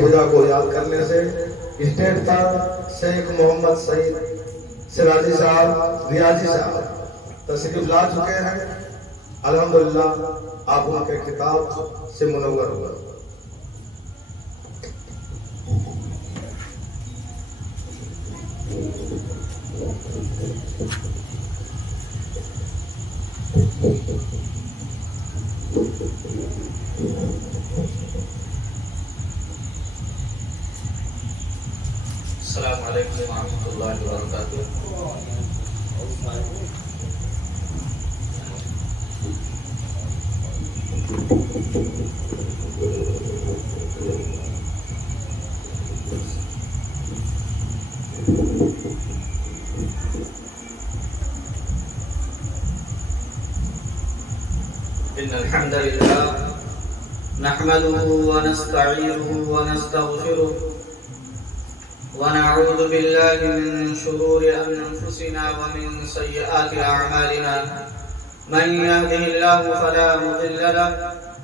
خدا کو یاد کرنے سے اسٹیج پر شیخ محمد سعید سراجی صاحب ریاضی صاحب تشریف لا چکے ہیں. الحمدللہ آپ ان کے خطاب سے منور ہوئے. السلام علیکم ورحمۃ اللہ وبرکاتہ. ان الحمد لله نحمده ونستعينه ونستغفره ونعوذ بالله من شرور أنفسنا ومن سيئات أعمالنا. من يهده الله فلا مضل له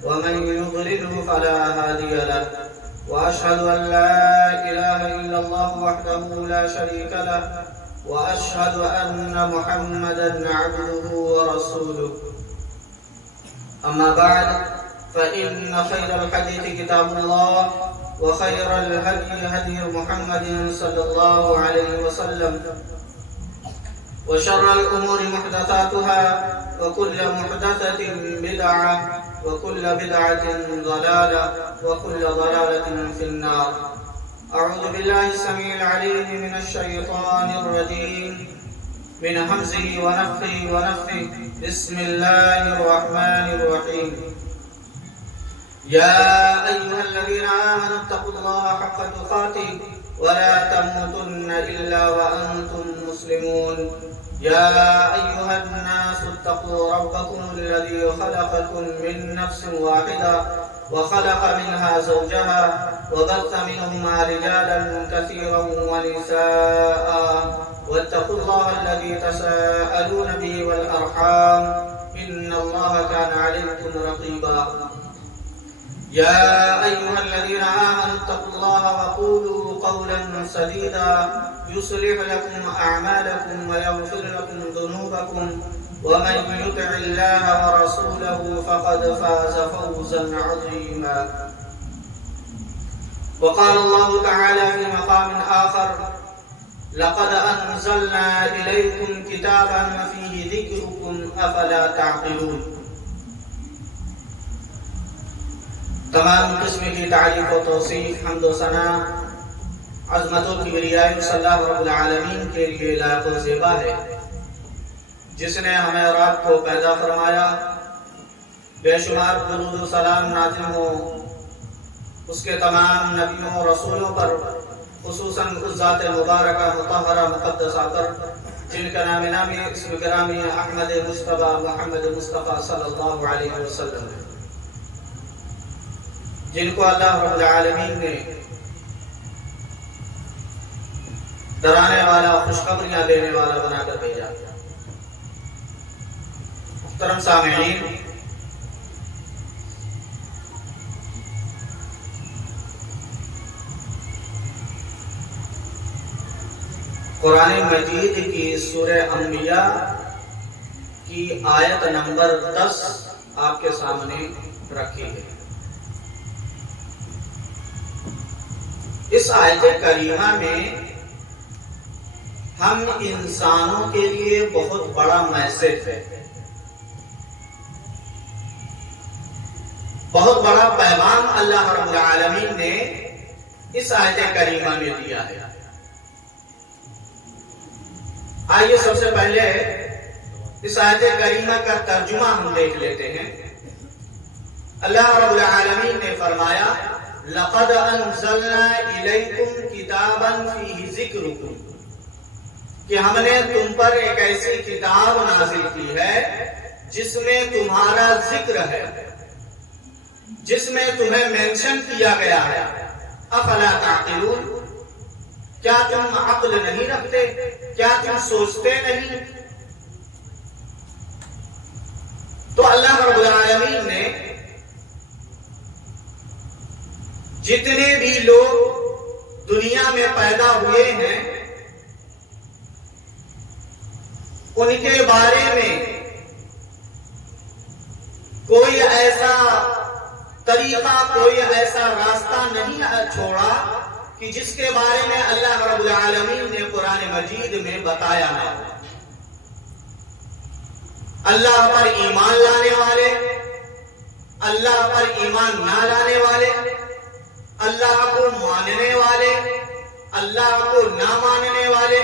ومن يضلله فلا هادي له. وأشهد أن لا إله إلا الله وحده لا شريك له وأشهد أن محمدا عبده ورسوله. أما بعد فإن خير الحديث كتاب الله وخير الهدي هدي محمد صلى الله عليه وسلم وشر الأمور محدثاتها وكل محدثة بدعة وكل بدعة ضلالة وكل ضلالة في النار. أعوذ بالله السميع العليم من الشيطان الرجيم من همزه ونفخه ونفثه. بسم الله الرحمن الرحيم. يا أيها الذين آمنوا اتقوا الله حق تقاته ولا تموتن إلا وأنتم مسلمون. يا أيها الناس اتقوا ربكم الذي خلقكم من نفس واحدة وخلق منها زوجها وبث منهما رجالا كثيرا ونساء واتقوا الله الذي تساءلون به والأرحام إن الله كان عليكم رقيبا. يا أيها الذين آمنوا اتقوا الله وقولوا قولا سديدا يصلح لكم أعمالكم ويغفر لكم ذنوبكم ومن يطع الله ورسوله فقد فاز فوزا عظيما. وقال الله تعالى في مقام آخر لقد أنزلنا إليكم كتابا فيه ذكركم أفلا تعقلون. تمام قسم کی تعریف و توصیف حمد و ثنا عظمت و کبریاء صلی اللہ رب العالمین کے لیے لائق و زیبا ہے، جس نے ہمیں رات کو پیدا فرمایا. بے شمار درود و سلام نازل ہو اس کے تمام نبیوں و رسولوں پر، خصوصاً اس ذات مبارکہ مطہرہ مقدسہ پر جن کا نام نامی اسم گرامی احمد مصطفیٰ محمد مصطفیٰ صلی اللہ علیہ وسلم ہے، جن کو اللہ رب العالمین نے ڈرانے والا خوشخبریاں دینے والا بنا کر بھیجا. محترم سامعین، قرآن مجید کی سورہ انبیاء کی آیت نمبر 10 آپ کے سامنے رکھی ہے. اس آیت کریمہ میں ہم انسانوں کے لیے بہت بڑا میسج ہے، بہت بڑا پیغام اللہ رب العالمین نے اس آیت کریمہ میں دیا ہے. آئیے سب سے پہلے اس آیت کریمہ کا ترجمہ ہم دیکھ لیتے ہیں. اللہ رب العالمین نے فرمایا لقد انزلنا الیکم کتابا فیہ ذکرکم، کہ ہم نے تم پر ایک ایسی کتاب نازل کی ہے جس میں تمہارا ذکر ہے، جس میں تمہیں مینشن کیا گیا ہے. افلا تعقلون، کیا تم عقل نہیں رکھتے؟ کیا تم سوچتے نہیں؟ تو اللہ رب العالمین نے جتنے بھی لوگ دنیا میں پیدا ہوئے ہیں ان کے بارے میں کوئی ایسا طریقہ، کوئی ایسا راستہ نہیں چھوڑا کہ جس کے بارے میں اللہ رب العالمین نے قرآن مجید میں بتایا نہ ہو۔ اللہ پر ایمان لانے والے، اللہ پر ایمان نہ لانے والے، اللہ کو ماننے والے، اللہ کو نہ ماننے والے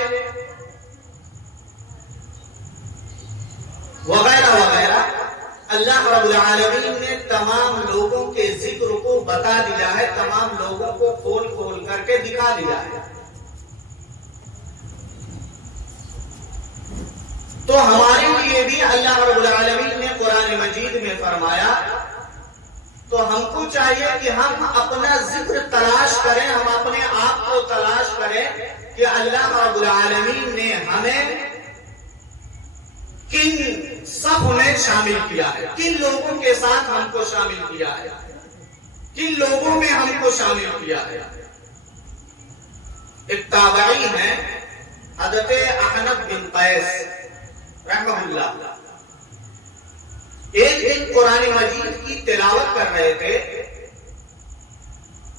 وغیرہ وغیرہ، اللہ رب العالمین نے تمام لوگوں کے ذکر کو بتا دیا ہے، تمام لوگوں کو کھول کھول کر کے دکھا دیا ہے۔ تو ہمارے لیے بھی اللہ رب العالمین نے قرآن مجید میں فرمایا، تو ہم کو چاہیے کہ ہم اپنا ذکر تلاش کریں، ہم اپنے آپ کو تلاش کریں کہ اللہ رب العالمین نے ہمیں کن صف میں شامل کیا ہے، کن لوگوں کے ساتھ ہم کو شامل کیا ہے، کن لوگوں میں ہم کو شامل کیا ہے۔ ایک تابعی ہیں حضرت احنف بن قیس رحمہ اللہ، ایک دن قرآن مجید کی تلاوت کر رہے تھے،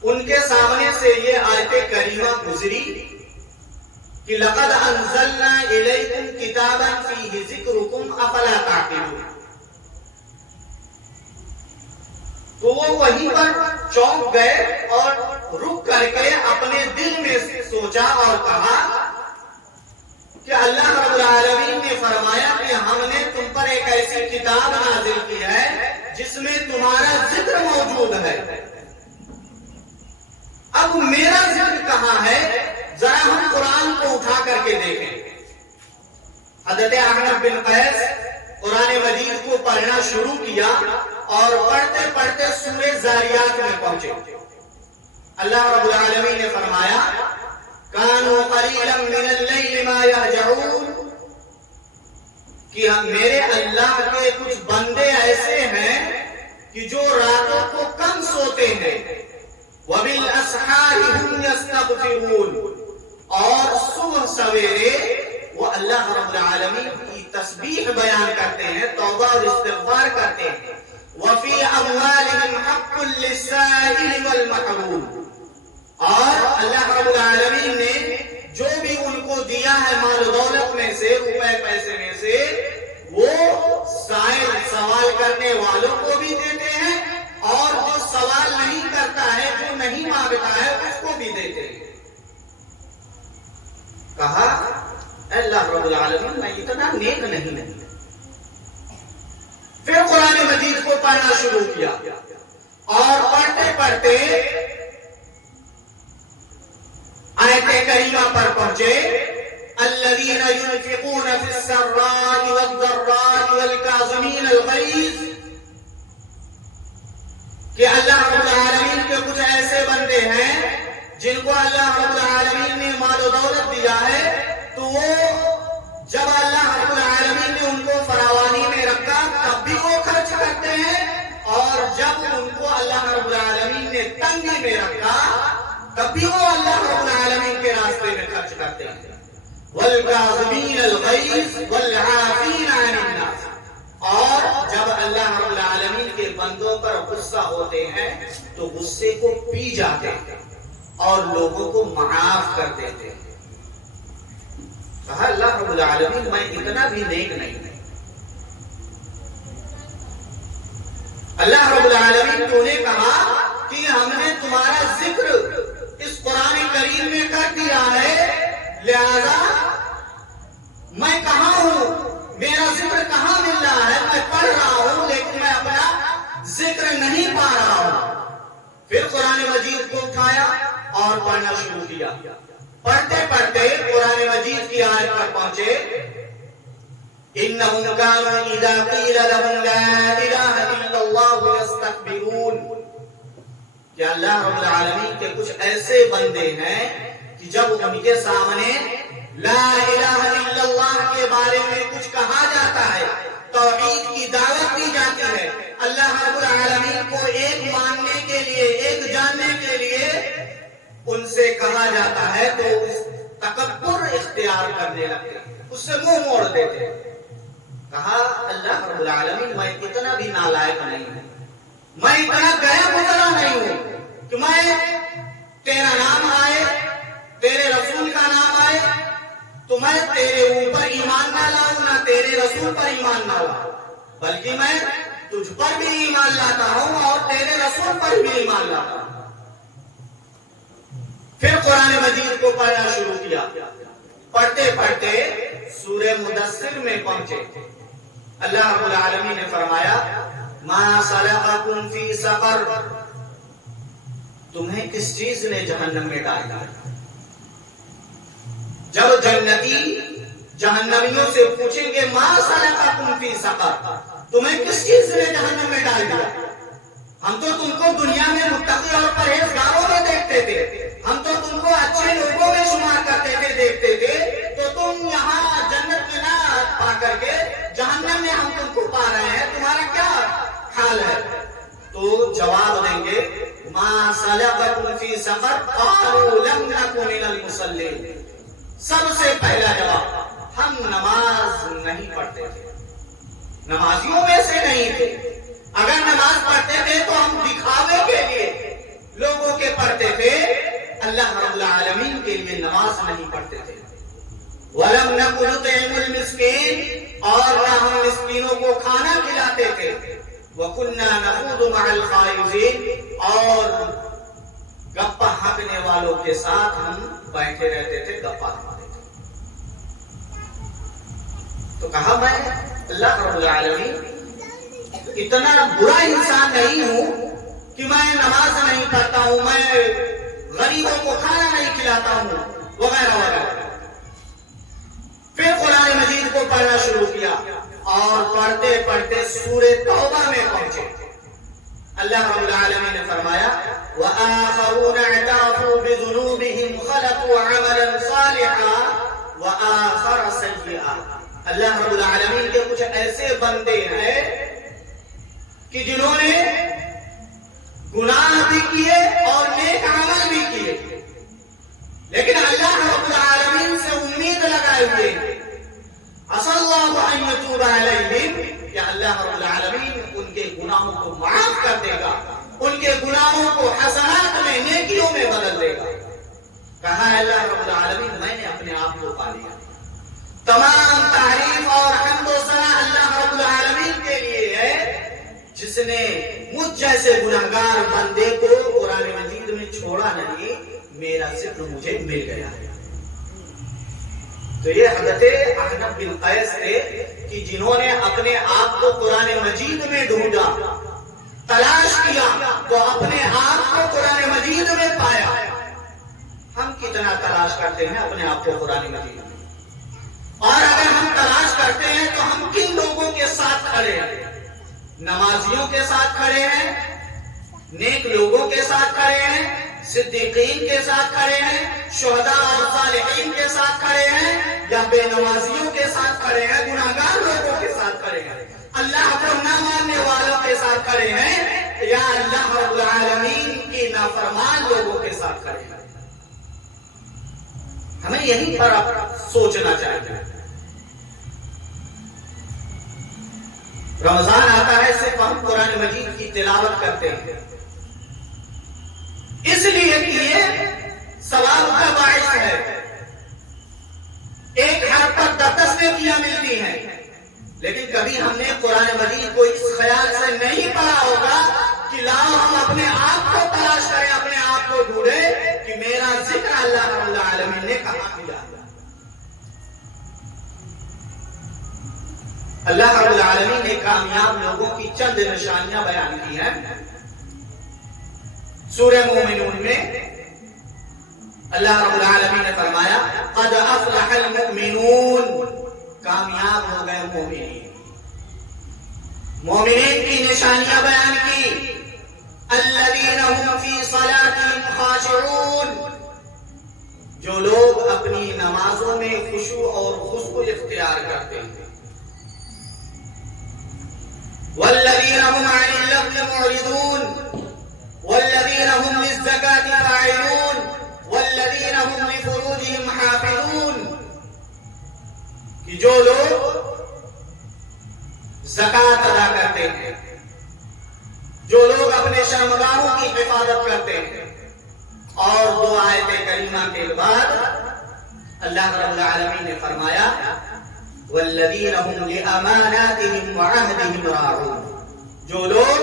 ان کے سامنے سے یہ آیت کریمہ گزری کہ لقد انزلنا الیکم کتابا فیہ ذکرکم افلا تعقلون۔ تو وہ وہیں پر چونک گئے اور رک کر کے اپنے دل میں سوچا اور کہا کہ اللہ رب العالمین نے فرمایا کہ ہم نے تم پر ایک ایسی کتاب نازل کی ہے جس میں تمہارا ذکر موجود ہے، اب میرا ذکر کہاں ہے؟ ذرا ہم قرآن کو اٹھا کر کے دیکھیں۔ حضرت احنف بن قیس قرآن مجید کو پڑھنا شروع کیا اور پڑھتے پڑھتے سورہ زاریات میں پہنچے۔ اللہ رب العالمین نے فرمایا کانوا قلیلا من اللیل ما یہجعون، کہ میرے اللہ کے کچھ بندے ایسے ہیں کہ جو راتوں کو کم سوتے ہیں، وبالاسحار هم یستغفرون، اور صبح سویرے وہ اللہ رب العالمین کی تسبیح بیان کرتے ہیں، توبہ اور استغفار کرتے ہیں۔ وفی اموالہم حق للسائل والمحروم، اور اللہ رب العالمین نے جو بھی ان کو دیا ہے مال و دولت میں سے، روپے پیسے میں سے، وہ سائل سوال کرنے والوں کو بھی دیتے ہیں، اور جو سوال نہیں کرتا ہے، جو نہیں مانگتا ہے، اس کو بھی دیتے ہیں۔ کہا اللہ رب العالمین میں اتنا نیک نہیں ہوں۔ پھر قرآن مجید کو پڑھنا شروع کیا اور پڑھتے پڑھتے آیت کریمہ پر پہنچے الذین ينفقون فی السراء والضراء والکاظمین الغیظ، کہ اللہ رب العالمین کے کچھ ایسے بندے ہیں جن کو اللہ رب العالمین نے مال و دولت دیا ہے، تو وہ جب اللہ رب العالمین نے ان کو فراوانی میں رکھا تب بھی وہ خرچ کرتے ہیں، اور جب ان کو اللہ رب العالمین نے تنگی میں رکھا تب بھی وہ اللہ رب العالمین کے راستے میں خرچ کرتے ہیں۔ والکاظمین الغیظ والعافین عن الناس، اور جب اللہ رب العالمین کے بندوں پر غصہ ہوتے ہیں تو غصے کو پی جاتے ہیں اور لوگوں کو معاف کر دیتے ہیں۔ کہا اللہ رب العالمین میں اتنا بھی نیک نہیں ہوں۔ اللہ رب العالمین تو نے کہا کہ ہم نے تمہارا ذکر اس قرآن کریم میں کر دیا ہے، لہذا میں کہاں ہوں، میرا ذکر کہاں مل رہا ہے؟ میں پڑھ رہا ہوں لیکن میں اپنا ذکر نہیں پا رہا ہوں۔ پھر قرآن مجید کو اٹھایا اور پڑھنا شروع کیا، پڑھتے پڑھتے قرآن مجید کی آیت پر پہنچے انہم کانوا اذا قیل لهم لا الہ الا اللہ یستکبرون، کہ اللہ رب العالمین کے کچھ ایسے بندے ہیں کہ جب ان کے سامنے لا الہ الا اللہ کے بارے میں کچھ کہا جاتا ہے، توحید کی دعوت دی جاتی ہے، اللہ رب العالمین کو ایک ماننے کے لیے، ایک جاننے کے لیے ان سے کہا جاتا ہے تو اس تکبر اختیار کرنے لگتے ہیں، اس سے منہ موڑ دیتے ہیں۔ کہا اللہ رب العالمین میں اتنا بھی نالائق نہیں ہوں، میں اتنا گیا گزرا نہیں ہوں کہ میں تیرا نام آئے، تیرے رسول کا نام آئے تو میں تیرے اوپر ایمان نہ لاؤں، نہ تیرے رسول پر ایمان نہ لاؤں، بلکہ میں تجھ پر بھی ایمان لاتا ہوں اور تیرے رسول پر بھی ایمان لاتا ہوں۔ پھر قرآن مجید کو پڑھنا شروع کیا، پڑھتے پڑھتے سورہ مدثر میں پہنچے، اللہ رب العالمین نے فرمایا ما سلککم فی سقر، تمہیں کس چیز نے جہنم میں ڈالا؟ جب جنتی جہنمیوں سے پوچھیں گے ما سلککم فی سقر، تمہیں کس چیز نے جہنم میں ڈال دیا؟ ہم تو تم کو دنیا میں متقی اور پرہیزگاروں میں دیکھتے تھے، ہم تو تم کو اچھے لوگوں میں شمار کرتے تھے، دیکھتے تھے، تو تم یہاں جنت میں نہ پا کر کے جہنم میں ہم تم کو پا رہے ہیں، تمہارا کیا حال ہے؟ تو جواب دیں گے ما سلککم فی سقر قالوا لم نک من المصلین، سب سے پہلا جواب ہم نماز نہیں پڑھتے تھے، نمازیوں میں سے نہیں تھے، اگر نماز پڑھتے تھے تو ہم دکھاوے کے لیے لوگوں کے پڑھتے تھے، اللہ رب العالمین کے لیے نماز نہیں پڑھتے تھے۔ وَلَمْ نَكُ نُطْعِمُ الْمِسْكِينَ، اور نہ ہم مسکینوں کو کھانا کھلاتے تھے، وَكُنَّا نَخُوضُ مَعَ الْخَائِضِينَ، اور گپا ہانکنے والوں کے ساتھ ہم بیٹھے رہتے تھے، گپا ہانکتے تھے۔ تو کہا میں اللہ رب العالمین اتنا برا انسان نہیں ہوں کہ میں نماز نہیں پڑھتا ہوں، میں غریبوں کو کھانا نہیں کھلاتا ہوں، وغیرہ وغیرہ۔ پھر قرآن مجید کو پڑھنا شروع کیا اور پڑھتے پڑھتے سورہ توبہ میں پہنچے، اللہ رب العالمین نے فرمایا وَآخَرُونَ اعْتَرَفُوا بِذُنُوبِهِمْ خَلَقُوا عَمَلًا صَالِحًا وَآخَرَ سَيِّئًا، اللہ رب العالمین کے کچھ ایسے بندے ہیں کہ جنہوں نے گناہ بھی کیے اور نیک عمل بھی کیے، لیکن اللہ رب العالمین سے امید لگائے ہوئے عسى اللہ ان یتوب علیہم، کہ اللہ رب العالمین ان کے گناہوں کو معاف کر دے گا، ان کے گناہوں کو حسنات میں، نیکیوں میں بدل دے گا۔ کہا ہے اللہ رب العالمین میں نے اپنے آپ کو پا لیا، تمام تعریف اور حمد و ثنا اللہ رب العالمین کے لیے ہے جس نے مجھ جیسے گنہگار بندے کو قرآن مجید میں چھوڑا نہیں، میرا ذکر مجھے مل گیا ہے۔ تو یہ حضرت احنف بن قیس تھے کہ جنہوں نے اپنے آپ کو قرآن مجید میں ڈھونڈا، تلاش کیا تو اپنے آپ کو قرآن مجید میں پایا۔ ہم کتنا تلاش کرتے ہیں اپنے آپ کو قرآن مجید میں، اور اگر ہم تلاش کرتے ہیں تو ہم کن لوگوں کے ساتھ کھڑے ہیں؟ نمازیوں کے ساتھ کھڑے ہیں، نیک لوگوں کے ساتھ کھڑے ہیں، صدیقین کے ساتھ کھڑے ہیں، شہداء اور صالحین کے ساتھ کھڑے ہیں، یا بے نمازیوں کے ساتھ کھڑے ہیں، گناہگار لوگوں کے ساتھ کھڑے ہیں، اللہ کو نہ ماننے والوں کے ساتھ کھڑے ہیں، یا اللہ رب العالمین کی نافرمان لوگوں کے ساتھ کھڑے ہیں؟ ہمیں یہی فرق سوچنا چاہیے۔ رمضان آتا ہے صرف ہم قرآن مجید کی تلاوت کرتے ہیں، اس لیے کہ یہ ثواب کا باعث ہے، ایک حرف پر 10 نیکیاں ملتی ہیں، لیکن کبھی ہم نے قرآن مجید کو اس خیال سے نہیں پڑھا ہوگا کہ لاؤ ہم اپنے آپ کو تلاش کریں، اپنے آپ کو ڈھونڈیں کہ میرا ذکر اللہ رب العالمین نے کہاں کیا۔ اللہ رب العالمین نے کامیاب لوگوں کی چند نشانیاں بیان کی ہیں۔ سورہ مومنون میں اللہ رب العالمین نے فرمایا قد افلح المؤمنون، کامیاب ہو گئے مومنین۔ مومنین کی نشانیاں بیان کی، الذین هم فی صلاتهم خاشعون، جو لوگ اپنی نمازوں میں خشوع اور خضوع اختیار کرتے ہیں. والذین هم عن اللغو معرضون والذین هم للزکاة فاعلون والذین هم لفروجهم حافظون. کہ جو لوگ زکات ادا کرتے ہیں، جو لوگ اپنے شرمگاہوں کی حفاظت کرتے ہیں. اور دو آیت کریمہ کے بعد اللہ رب العالمین نے فرمایا والذین هم لأماناتهم وعهدهم راعون. جو لوگ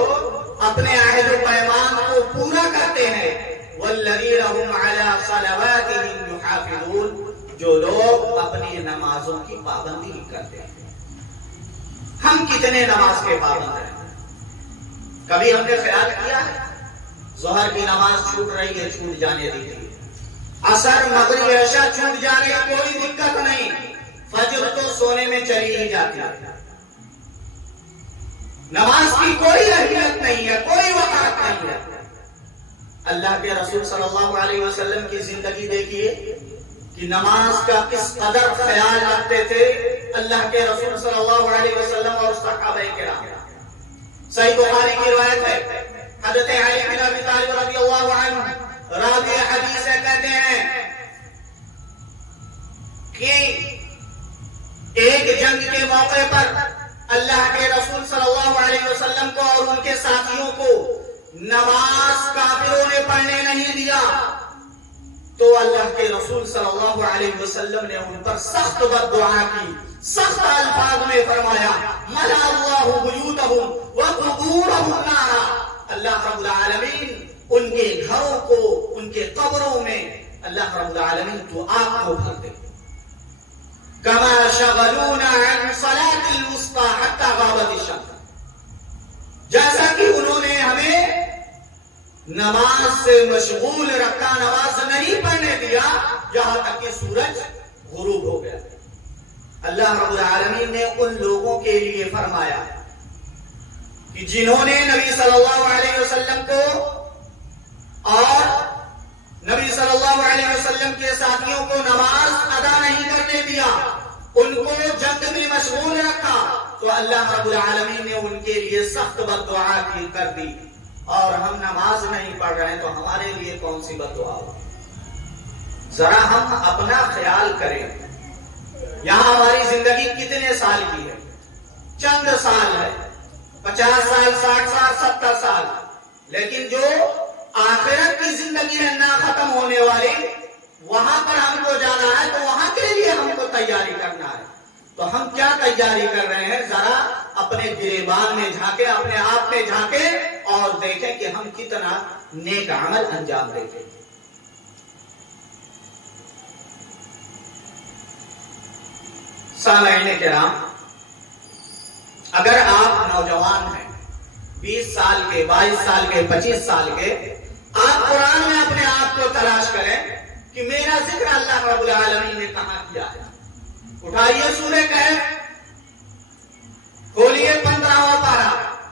اپنے عہد و پیمان کو پورا کرتے ہیں. والذین هم علی صلواتهم یحافظون. جو لوگ اپنی نمازوں کی پابندی کرتے ہیں. ہم کتنے نماز کے پابند ہیں؟ کبھی ہم نے خیال کیا ہے ظہر کی نماز چھوٹ رہی ہے، چھوٹ جانے دیجیے. عصر مغرب عشاء چھوٹ جا رہی ہے، کوئی دقت نہیں. فجر تو سونے میں چلی ہی جاتی ہے. نماز کی کوئی اہمیت نہیں ہے، کوئی وقت نہیں ہے. اللہ کے رسول صلی اللہ علیہ وسلم کی زندگی دیکھیے کہ نماز کا کس قدر خیال رکھتے تھے اللہ کے رسول صلی اللہ علیہ وسلم اور صحابہ کرام. صحیح بخاری کی روایت ہے، حضرت علی بن ابی طالب رضی اللہ عنہ راوی حدیث کہتے ہیں کہ ایک جنگ کے موقع پر اللہ کے رسول صلی اللہ علیہ وسلم کو اور ان کے ساتھیوں کو نماز کافروں نے پڑھنے نہیں دیا، تو اللہ کے رسول صلی اللہ علیہ وسلم نے ان پر سخت بد دعا کی. سخت الفاظ میں فرمایا ملا اللہ بیوتہم وقبورہم نارا. اللہ رب العالمین ان کے گھروں کو، ان کے قبروں میں اللہ رب العالمین تو آگ کو بھر دے. کما شغلونا عن صلاة الوسطى حتى غابت الشمس. جیسا کہ انہوں نے ہمیں نماز سے مشغول رکھا، نماز نہیں پڑھنے دیا جہاں تک کہ سورج غروب ہو گیا. اللہ رب العالمین نے ان لوگوں کے لیے فرمایا کہ جنہوں نے نبی صلی اللہ علیہ وسلم کو اور نبی صلی اللہ علیہ وسلم کے ساتھیوں کو نماز ادا نہیں کرنے دیا، ان کو جنگ میں مشغول رکھا، تو اللہ رب العالمین نے ان کے لیے سخت بد دعا کر دی. اور ہم نماز نہیں پڑھ رہے ہیں تو ہمارے لیے کون سی بد دعا ہو؟ ذرا ہم اپنا خیال کریں. یہاں ہماری زندگی کتنے سال کی ہے؟ چند سال ہے، 50 سال، 60 سال، 70 سال. لیکن جو آخرت کی زندگی ہے نہ ختم ہونے والی، وہاں پر ہم کو جانا ہے تو وہاں کے لیے ہم کو تیاری کرنا ہے. تو ہم کیا تیاری کر رہے ہیں؟ ذرا اپنے گریبان میں جھانکے، اپنے آپ میں جھانکے اور دیکھیں کہ ہم کتنا نیک عمل انجام دیتے ہیں. سامعین کرام، اگر آپ نوجوان ہیں، 20 سال کے، 22 سال کے، 25 سال کے، آپ قرآن میں اپنے آپ کو تلاش کریں کہ میرا ذکر اللہ رب العالمین نے کہاں کیا ہے. اٹھائیے سورہ کہف، کھولیے 15واں پارہ.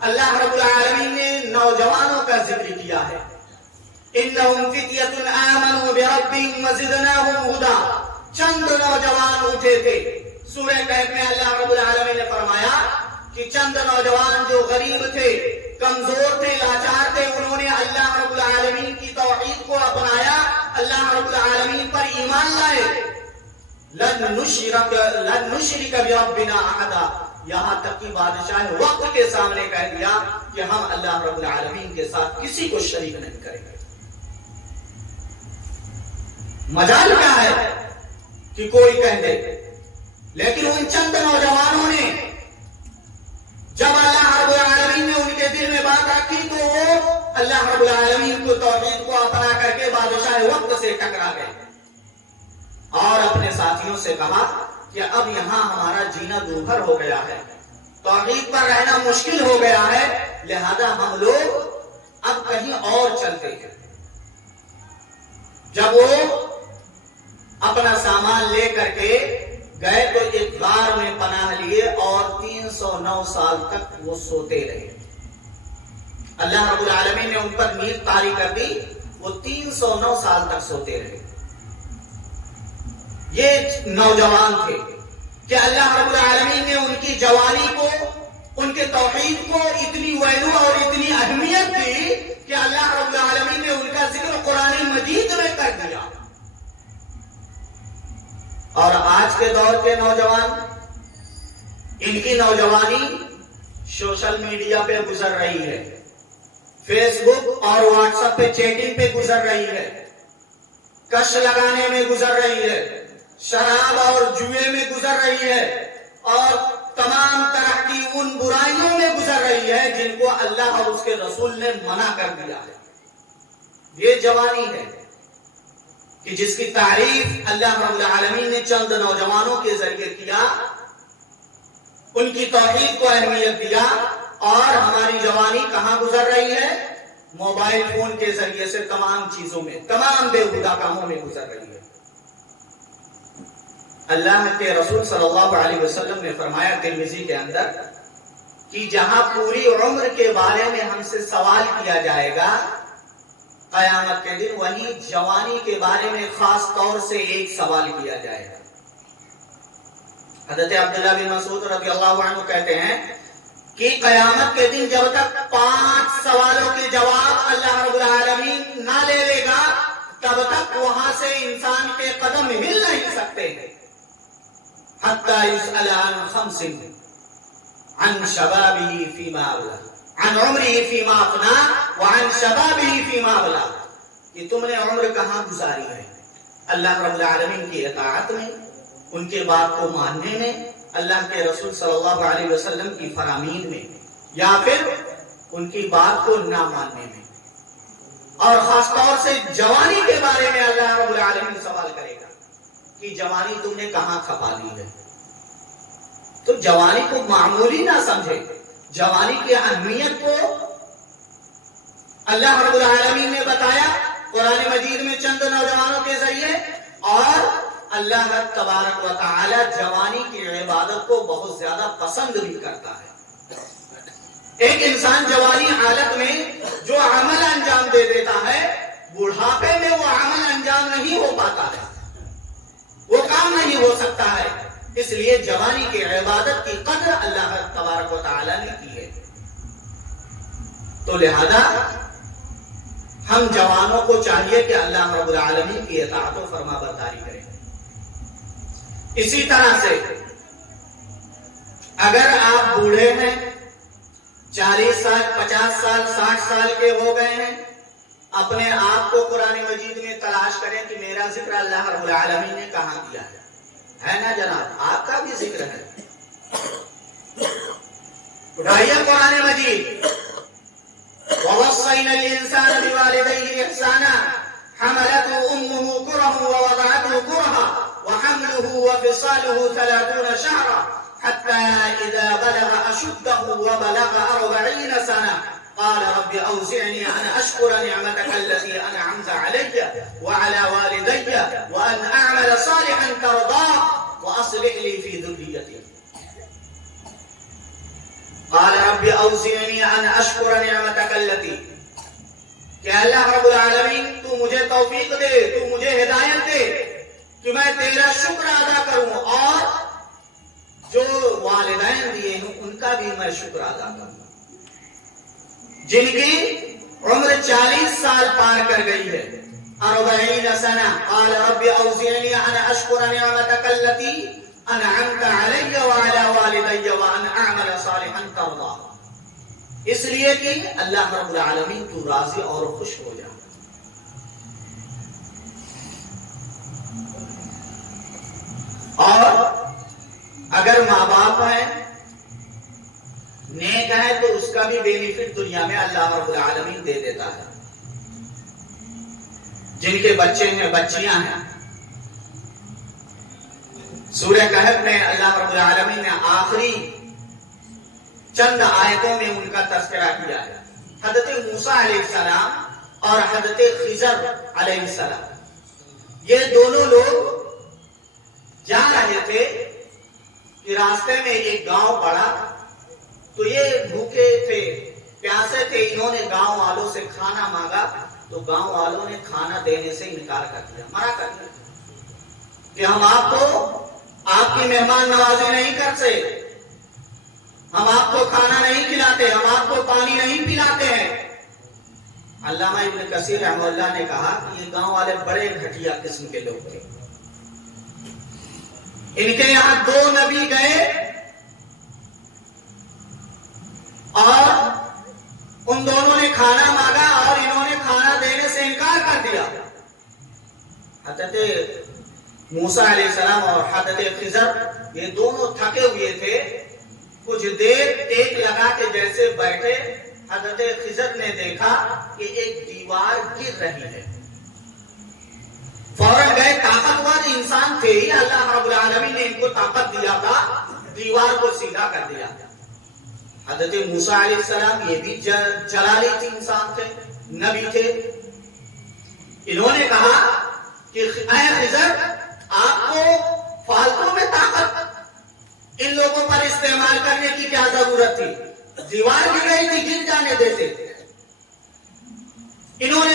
اللہ رب العالمین نے نوجوانوں کا ذکر کیا ہے. انہم فتیۃ آمنوا بربہم وزدناہم ھدی. چند نوجوان اٹھے تھے. سورہ کہف میں اللہ رب العالمین نے فرمایا کہ چند نوجوان جو غریب تھے، کمزور تھے، لاچار تھے، انہوں نے اللہ رب العالمین کی توحید کو اپنایا، اللہ رب العالمین پر ایمان لائے. لن نشرک بربنا احدا. یہاں تک کہ بادشاہ وقت کے سامنے کہہ دیا کہ ہم اللہ رب العالمین کے ساتھ کسی کو شریک نہیں کریں گے. مجال کیا ہے کہ کوئی کہہ دے. لیکن ان چند نوجوانوں نے جب اللہ رب العالمین نے ان کے دل میں بات رکھی تو وہ اللہ رب العالمین کو توحید کو اپنا کر کے بادشاہ وقت سے ٹکرا گئے اور اپنے ساتھیوں سے کہا کہ اب یہاں ہمارا جینا دوبھر ہو گیا ہے، توحید پر رہنا مشکل ہو گیا ہے، لہذا ہم لوگ اب کہیں اور چلتے ہیں. جب وہ اپنا سامان لے کر کے گئے تو ایک غار میں پناہ لیے اور 309 سال تک وہ سوتے رہے. اللہ رب العالمین نے ان پر نیند طاری کر دی، وہ 309 سال تک سوتے رہے. یہ نوجوان تھے کہ اللہ رب العالمین نے ان کی جوانی کو، ان کے توحید کو اتنی ویلو اور اتنی اہمیت دی کہ اللہ رب العالمین نے ان کا ذکر قرآن مجید میں کر دیا. اور آج کے دور کے نوجوان، ان کی نوجوانی سوشل میڈیا پہ گزر رہی ہے، فیس بک اور واٹس ایپ پہ چیٹنگ پہ گزر رہی ہے، کش لگانے میں گزر رہی ہے، شراب اور جوئے میں گزر رہی ہے، اور تمام طرح کی ان برائیوں میں گزر رہی ہے جن کو اللہ اور اس کے رسول نے منع کر دیا ہے. یہ جوانی ہے کہ جس کی تعریف اللہ رب العالمین نے چند نوجوانوں کے ذریعے کیا، ان کی توحید کو اہمیت دیا. اور ہماری جوانی کہاں گزر رہی ہے؟ موبائل فون کے ذریعے سے تمام چیزوں میں، تمام بےہودہ کاموں میں گزر رہی ہے. اللہ کے رسول صلی اللہ علیہ وسلم نے فرمایا ترمذی کے اندر کہ جہاں پوری عمر کے بارے میں ہم سے سوال کیا جائے گا قیامت کے دن، وہیں جوانی کے بارے میں خاص طور سے ایک سوال کیا جائے گا. حضرت عبداللہ بن مسعود رضی اللہ عنہ کہتے ہیں کہ قیامت کے دن جب تک 5 سوالوں کے جواب اللہ رب العالمین نہ لے لے گا، تب تک وہاں سے انسان کے قدم ہل نہیں سکتے ہیں. حتی یسأل عن 5 عن شبابه فیما ابلا، عن عمره فیما افنا، وعن شبابه فیما ابلا. کہ تم نے عمر کہاں گزاری ہے؟ اللہ رب العالمین کی اطاعت میں، ان کے بات کو ماننے میں، اللہ کے رسول صلی اللہ علیہ وسلم کی فرامین میں، یا پھر ان کی بات کو نہ ماننے میں. اور خاص طور سے جوانی کے بارے میں اللہ رب العالمین سوال کرے گا کہ جوانی تم نے کہاں کھپا دی ہے. تو جوانی کو معمولی نہ سمجھے، جوانی کی اہمیت کو اللہ رب العالمین نے بتایا قرآن مجید میں چند نوجوانوں کے ذریعے. اور اللہ تبارک و تعالی جوانی کی عبادت کو بہت زیادہ پسند بھی کرتا ہے. ایک انسان جوانی حالت میں جو عمل انجام دے دیتا ہے، بڑھاپے میں وہ عمل انجام نہیں ہو پاتا ہے، وہ کام نہیں ہو سکتا ہے. اس لیے جوانی کی عبادت کی قدر اللہ تبارک و تعالی نے کی ہے. تو لہذا ہم جوانوں کو چاہیے کہ اللہ رب العالمین کی اطاعت و فرما برداری کریں. اسی طرح سے اگر آپ بوڑھے ہیں، 40 سال 50 سال 60 سال کے ہو گئے ہیں، اپنے آپ کو قرآن مجید میں تلاش کریں کہ میرا ذکر اللہ رب العالمین نے کہاں کیا ہے نا جناب؟ آپ کا بھی ذکر ہے. اٹھائیے قرآن مجید. وَوَصَّيْنَا الْإِنسَانَ بِوَالِدَيْهِ إِحْسَانًا حَمَلَتْهُ أُمُّهُ كُرَهًا وَوَضَعَتْهُ كُرَهًا وحمله وفصاله 30 شهرا حتى إذا بلغ أشده وبلغ 40 سنة قال رب أوزعني أن أشكر نعمتك التي أنعمت علي وعلى والدي وأن أعمل صالحا ترضاه وأصلح لي في ذريتي. قال رب أوزعني أن أشكر نعمتك التي، کہ اللہ رب العالمین تو مجھے توفیق دے، تو مجھے ہدایت دے کہ میں تیرا شکر ادا کروں، اور جو والدین دیے ہیں ان کا بھی میں شکر ادا کروں، جن کی عمر 40 سال پار کر گئی ہے. 40 سنہ. قال رب اوزعنی ان اشکر نعمتک التي انعمت علی وعلى والدی وان اعمل صالحا ترضاه. اس لیے کہ اللہ رب العالمین تو راضی اور خوش ہو جائے. اور اگر ماں باپ ہیں، نیک ہے، تو اس کا بھی بینیفٹ دنیا میں اللہ رب العالمین دے دیتا ہے. جن کے بچے ہیں، بچیاں ہیں، سورہ کہف میں اللہ رب العالمین نے آخری چند آیتوں میں ان کا تذکرہ کیا ہے. حضرت موسیٰ علیہ السلام اور حضرت خضر علیہ السلام، یہ دونوں لوگ جا رہے تھے کہ راستے میں ایک گاؤں پڑا، تو یہ بھوکے تھے، پیاسے تھے. انہوں نے گاؤں والوں سے کھانا مانگا تو گاؤں والوں نے کھانا دینے سے انکار کر دیا، منع کر دیا. کہ ہم آپ کو آپ کی مہمان نوازی نہیں کرتے، ہم آپ کو کھانا نہیں کھلاتے، ہم آپ کو پانی نہیں پلاتے ہیں۔ علامہ ابن کثیر رحمہ اللہ نے کہا کہ یہ گاؤں والے بڑے گھٹیا قسم کے لوگ تھے، ان کے یہاں 2 نبی گئے اور ان دونوں نے کھانا مانگا اور انہوں نے کھانا دینے سے انکار کر دیا۔ حضرت موسیٰ علیہ السلام اور حضرت خضر یہ دونوں تھکے ہوئے تھے، کچھ دیر ٹیک لگا کے جیسے بیٹھے، حضرت خضر نے دیکھا کہ ایک دیوار گر رہی ہے، فوراً گئے، طاقتور انسان تھے ہی، اللہ رب العالمین نے ان کو طاقت دیا تھا، دیوار کو سیدھا کر دیا۔ حضرت موسیٰ علیہ السلام یہ بھی جلالی تھے، انسان تھے، نبی تھے، انہوں نے کہا کہ اے خضر، آپ کو فالتو میں طاقت ان لوگوں پر استعمال کرنے کی کیا ضرورت تھی؟ دیوار گر رہی تھی، گر جانے دیتے۔ انہوں نے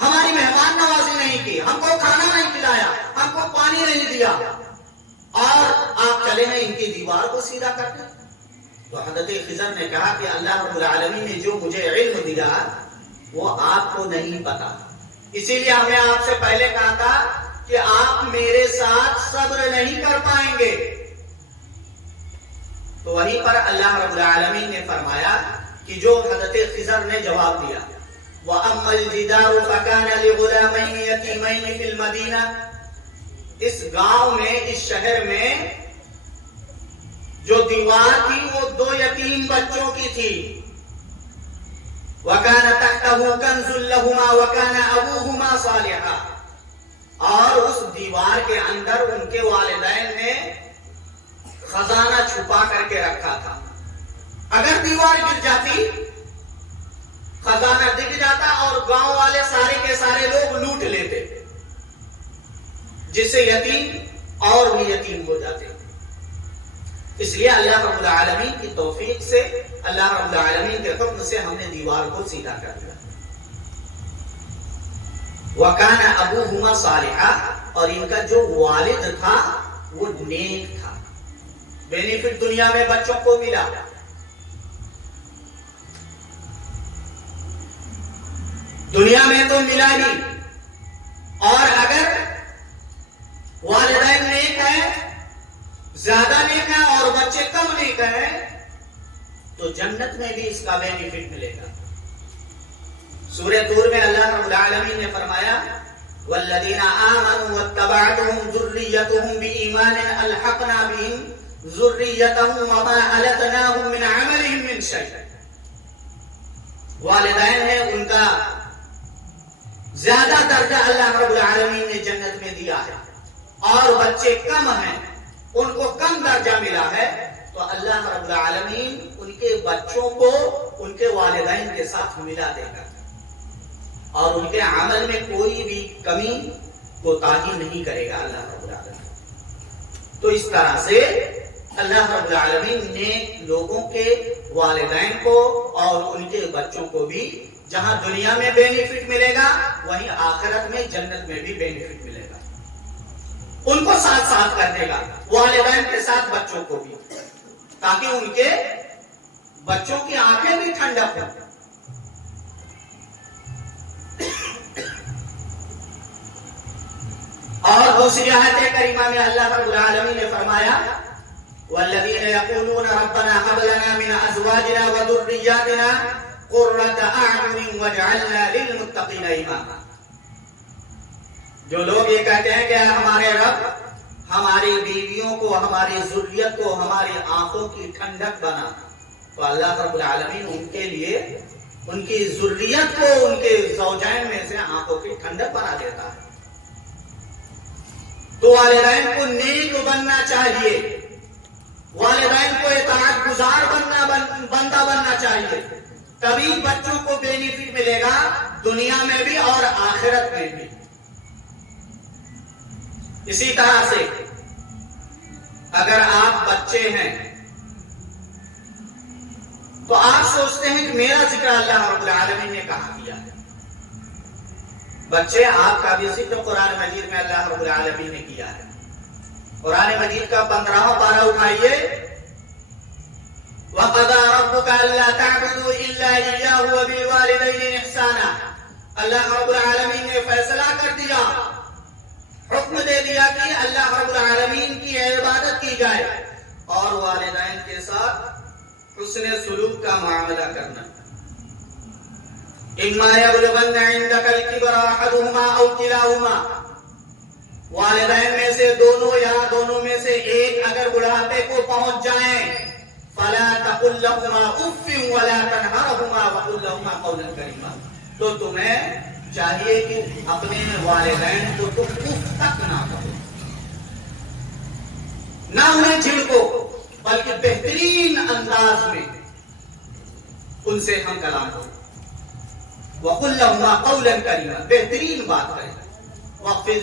ہماری مہمان نوازی نہیں کی، ہم کو کھانا نہیں کھلایا، ہم کو پانی نہیں دیا، اور آپ چلے ہیں ان کی دیوار کو سیدھا کرنے۔ تو حضرت خضر نے کہا کہ اللہ رب العالمین نے جو مجھے علم دیا وہ آپ کو نہیں پتا، اسی لیے ہمیں آپ سے پہلے کہا تھا کہ آپ میرے ساتھ صبر نہیں کر پائیں گے۔ تو وہیں پر اللہ رب العالمین نے فرمایا کہ جو حضرت خضر نے جواب دیا، وَأَمَّا الْجِدَارُ فَكَانَ لِغُلَامَيْنِ يَتِيمَيْنِ فِي الْمَدِينَةِ، اس گاؤں میں، اس شہر میں جو دیوار تھی وہ 2 یتیم بچوں کی تھی۔ وَكَانَ تَحْتَهُ كَنْزٌ لَهُمَا وَكَانَ أَبُوهُمَا صَالِحًا، اور اس دیوار کے اندر ان کے والدین نے خزانہ چھپا کر کے رکھا تھا، اگر دیوار گر جاتی خزانہ دکھ جاتا اور گاؤں والے سارے کے سارے لوگ لوٹ لیتے، جس سے یتیم اور بھی یتیم ہو جاتے۔ اس لیے اللہ رب العالمین کی توفیق سے، اللہ رب العالمین کے حکم سے ہم نے دیوار کو سیدھا کر دیا۔ وَكَانَ أَبُوهُمَا صَالِحًا، اور ان کا جو والد تھا وہ نیک تھا۔ بینیفٹ دنیا میں بچوں کو ملا، دنیا میں تو ملا نہیں، اور اگر والدین نیک ہیں، زیادہ نیک ہیں اور بچے کم نیک ہیں، تو جنت میں بھی اس کا بینیفٹ ملے گا۔ سورہ طور میں اللہ رب العالمین نے فرمایا والذین آمنوا واتبعتهم ذریتهم بإیمان الحقنا بهم ذریتهم وما علتناهم من عملهم من شیء، والدین ہیں ان کا زیادہ درجہ اللہ رب العالمین نے جنت میں دیا ہے، اور بچے کم ہیں ان کو کم درجہ ملا ہے، تو اللہ رب العالمین ان کے بچوں کو ان کے والدین کے ساتھ ملا دے گا، اور ان کے عمل میں کوئی بھی کمی کوتاہی نہیں کرے گا اللہ رب العالمین۔ تو اس طرح سے اللہ رب العالمین نے لوگوں کے والدین کو اور ان کے بچوں کو بھی جہاں دنیا میں بینیفٹ ملے گا وہیں آخرت میں جنت میں بھی بینیفٹ ملے گا، ان کو ساتھ ساتھ کر دے گا، والدین کے ساتھ بچوں کو بھی، تاکہ ان کے بچوں کی آنکھیں بھی ٹھنڈک ہوں۔ اور دوسری آیت کریمہ میں اللہ رب العالمین نے فرمایا والذین یقولون ربنا هب لنا من ازواجنا وذرریاتنا قرۃ اعین واجعلنا للمتقین اماما، جو لوگ یہ کہتے ہیں کہ ہمارے رب ہماری بیویوں کو، ہماری ذریت کو، ہماری آنکھوں کی ٹھنڈک بنا، تو اللہ رب العالمین ان کے لیے ان کی ذریت کو ان کے زوجین میں سے آنکھوں کی ٹھنڈک بنا دیتا ہے۔ تو والدین کو نیک بننا چاہیے، والدین کو اطاعت گزار بندہ بننا چاہیے، تبھی بچوں کو بینیفٹ ملے گا دنیا میں بھی اور آخرت میں بھی۔ اسی طرح سے اگر آپ بچے ہیں تو آپ سوچتے ہیں کہ میرا ذکر اللہ رب العالمین نے کہاں کیا ہے؟ بچے آپ کا بھی ذکر قرآن مجید میں اللہ رب العالمین نے کیا ہے۔ قرآن مجید کا 15واں پارہ اٹھائیے. وَقَضَىٰ رَبُّكَ أَلَّا تَعْبُدُوا إِلَّا إِيَّاهُ وَبِالْوَالِدَيْنِ إِحْسَانًا. اللہ رب العالمین نے فیصلہ کر دیا، حکم دے دیا کہ اللہ رب العالمین کی عبادت کی جائے اور والدین کے ساتھ حسن سلوک کا معاملہ کرنا. إِمَّا يَبْلُغَنَّ عِندَكَ الْكِبَرَ أَحَدُهُمَا أَوْ كِلَاهُمَا. والدین میں سے دونوں یا دونوں میں سے ایک اگر بڑھاپے کو پہنچ جائیں فلا تقل لهما اف ولا تنهرهما وقل لهما قولا كريما. تو تمہیں چاہیے کہ اپنے والدین کو تم اف تک نہ کہو، نہ انہیں جھڑکو، بلکہ بہترین انداز میں ان سے ہم کلام کرو. وقل لهما قولا كريما، بہترین بات کریں. واخفض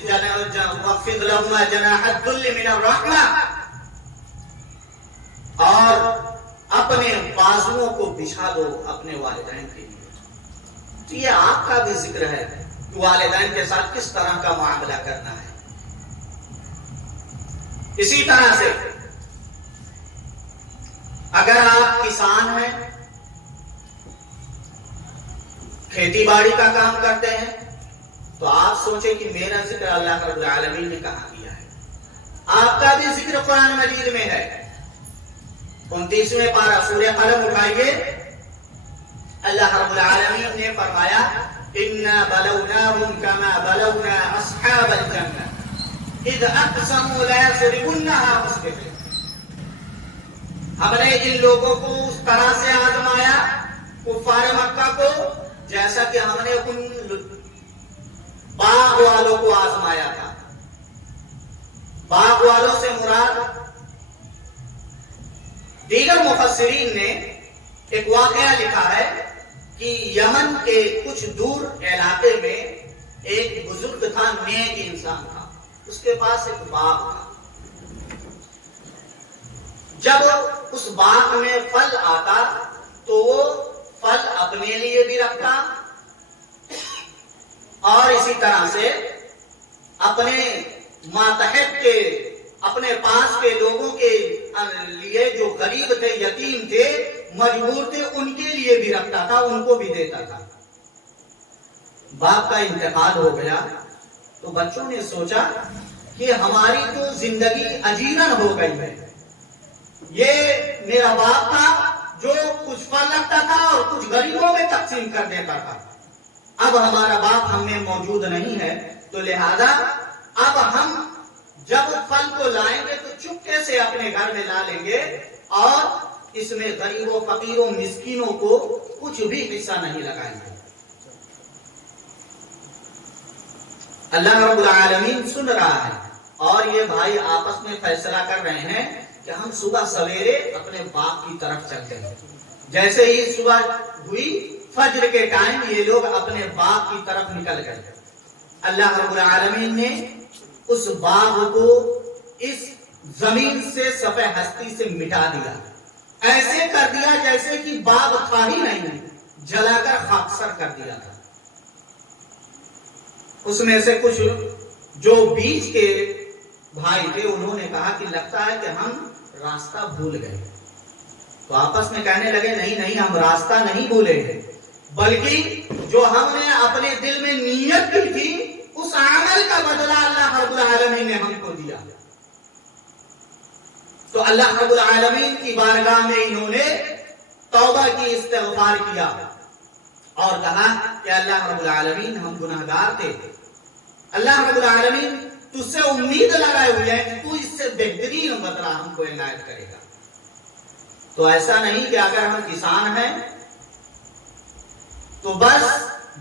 لهما جناح الذل من الرحمة، اور اپنے بازوؤں کو بچھا دو اپنے والدین کے لیے. تو یہ آپ کا بھی ذکر ہے کہ والدین کے ساتھ کس طرح کا معاملہ کرنا ہے. اسی طرح سے اگر آپ کسان ہیں، کھیتی باڑی کا کام کرتے ہیں، تو آپ سوچیں کہ میرا ذکر اللہ رب العالمین نے کہاں کیا ہے. آپ کا بھی ذکر قرآن مجید میں ہے. 29ویں پارہ سورہ قلم اٹھائیے. اللہ رب العالمین نے فرمایا اِنَّا بَلَوْنَاهُمْ كَمَا بَلَوْنَا أَصْحَابَ الْجَنَّةِ إِذْ أَقْسَمُوا لَيَصْرِمُنَّهَا مُصْبِحِينَ. ہم نے ان لوگوں کو اس طرح سے آزمایا، کفار مکہ کو، جیسا کہ ہم نے ان باغ والوں کو آزمایا تھا. باغ والوں سے مراد دیگر مفسرین نے ایک واقعہ لکھا ہے کہ یمن کے کچھ دور علاقے میں ایک بزرگ تھا، نیک انسان تھا، اس کے پاس ایک باغ تھا. جب اس باغ میں پھل آتا تو وہ پھل اپنے لیے بھی رکھتا اور اسی طرح سے اپنے ماتحت کے، اپنے پاس کے لوگوں کے لیے جو غریب تھے، یتیم تھے، مجبور تھے، ان کے لیے بھی رکھتا تھا، ان کو بھی دیتا تھا. باپ کا انتقال ہو گیا تو بچوں نے سوچا کہ ہماری تو زندگی اجیرن ہو گئی ہے. یہ میرا باپ تھا جو کچھ پھل رکھتا تھا اور کچھ غریبوں میں تقسیم کر دیتا تھا. اب ہمارا باپ ہم میں موجود نہیں ہے، تو لہذا اب ہم جب پھل کو لائیں گے تو چپکے سے اپنے گھر میں لا لیں گے اور اس میں غریبوں، فقیروں، مسکینوں کو کچھ بھی حصہ نہیں لگائیں گے. اللہ رب العالمین سن رہا ہے اور یہ بھائی آپس میں فیصلہ کر رہے ہیں کہ ہم صبح سویرے اپنے باغ کی طرف چلتے ہیں. جیسے ہی صبح ہوئی فجر کے ٹائم یہ لوگ اپنے باغ کی طرف نکل گئے. اللہ رب العالمین نے اس باغ کو اس زمین سے صفحہ ہستی سے مٹا دیا. ایسے کر دیا جیسے کہ باغ تھا ہی نہیں، جلا کر خاکسر کر دیا تھا. اس میں سے کچھ جو بیچ کے بھائی تھے انہوں نے کہا کہ لگتا ہے کہ ہم راستہ بھول گئے. تو آپس میں کہنے لگے نہیں ہم راستہ نہیں بھولے ہیں، بلکہ جو ہم نے اپنے دل میں نیت کی تھی اس عمل کا بدلہ اللہ رب العالمین نے ہم کو دیا. تو اللہ رب العالمین کی بارگاہ میں انہوں نے توبہ کی، استغفار کیا اور کہا کہ اللہ رب العالمین ہم گناہگار تھے، اللہ رب العالمین تجھ سے امید لگائے ہوئے ہیں کہ تو اس سے بہترین بدلہ ہم کو عنایت کرے گا. تو ایسا نہیں کہ اگر ہم کسان ہیں تو بس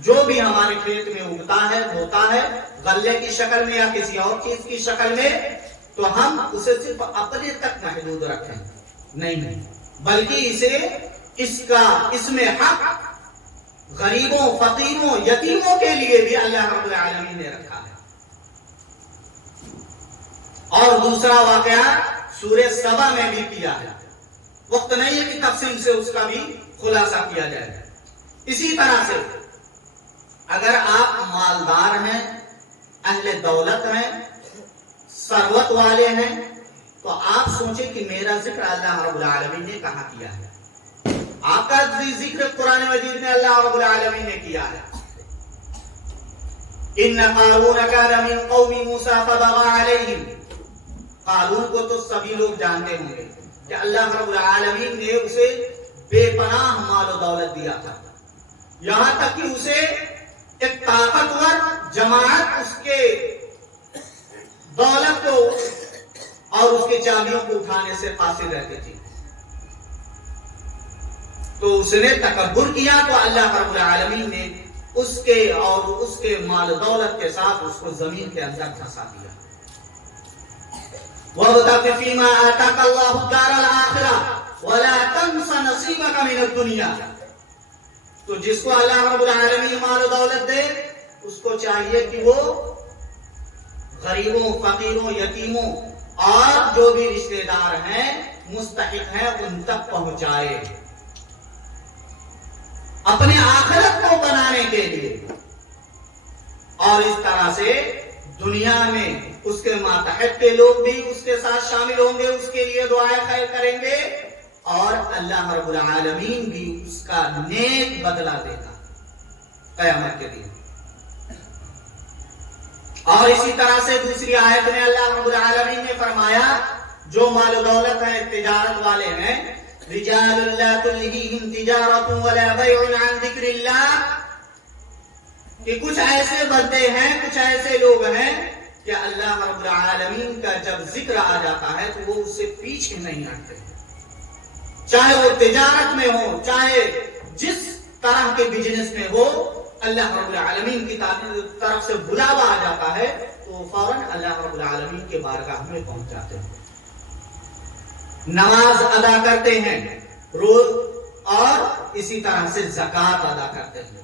جو بھی ہمارے کھیت میں اگتا ہے، ہوتا ہے، غلے کی شکل میں یا کسی اور چیز کی شکل میں، تو ہم اسے صرف اپنے تک محدود رکھیں. نہیں، بلکہ اس میں حق غریبوں، فقیروں، یتیموں کے لیے بھی اللہ رب العالمین نے رکھا ہے. اور دوسرا واقعہ سورہ سبا میں بھی کیا ہے. وقت نہیں ہے کہ تفصیل سے اس کا بھی خلاصہ کیا جائے. اسی طرح سے اگر آپ مالدار ہیں، اہل دولت ہیں، ثروت والے ہیں، تو آپ سوچیں کہ میرا ذکر اللہ رب العالمین نے کہاں کیا ہے؟ آپ کا ذکر قرآن مجید میں اللہ رب العالمین نے کیا ہے۔ ان قارون کان من قوم موسیٰ فبغى علیہم، قارون کو تو سبھی لوگ جانتے ہوں گے کہ اللہ رب العالمین نے اسے بے پناہ مال و دولت دیا تھا، یہاں تک کہ اسے ایک طاقتور جماعت اس کے دولت کو اور اس کے چابیوں کو اٹھانے سے قاصر رہتی تھی۔ تو اس نے تکبر کیا تو اللہ رب العالمین نے اس کے اور اس کے مال و دولت کے ساتھ اس کو زمین کے اندر دھسا دیا۔ وَابْتَغِ فِيمَا آتَاكَ اللَّهُ الدَّارَ الْآخِرَةَ وَلَا تَنْسَ نَصِيبَكَ مِنَ الدُّنْيَا۔ تو جس کو اللہ رب العالمین مال و دولت دے، اس کو چاہیے کہ وہ غریبوں، فقیروں، یتیموں اور جو بھی رشتہ دار ہیں، مستحق ہیں، ان تک پہنچائے اپنے آخرت کو بنانے کے لیے، اور اس طرح سے دنیا میں اس کے ماتحت کے لوگ بھی اس کے ساتھ شامل ہوں گے، اس کے لیے دعائیں خیر کریں گے، اور اللہ رب العالمین بھی اس کا نیک بدلہ دے گا قیامت کے دن۔ اور اسی طرح سے دوسری آیت میں اللہ رب العالمین نے فرمایا جو مال و دولت ہے، تجارت والے ہیں، رجال لا تلہیہم تجارت ولا بیع عن ذکر اللہ، کہ کچھ ایسے بندے ہیں، کچھ ایسے لوگ ہیں کہ اللہ رب العالمین کا جب ذکر آ جاتا ہے تو وہ اس سے پیچھے نہیں ہٹتے، چاہے وہ تجارت میں ہو، چاہے جس طرح کے بزنس میں ہو، اللہ رب العالمین کی طرف سے بلاوا آ جاتا ہے تو فوراً اللہ رب العالمین کے بارگاہ میں پہنچ جاتے ہیں، نماز ادا کرتے ہیں، روز، اور اسی طرح سے زکوٰۃ ادا کرتے ہیں۔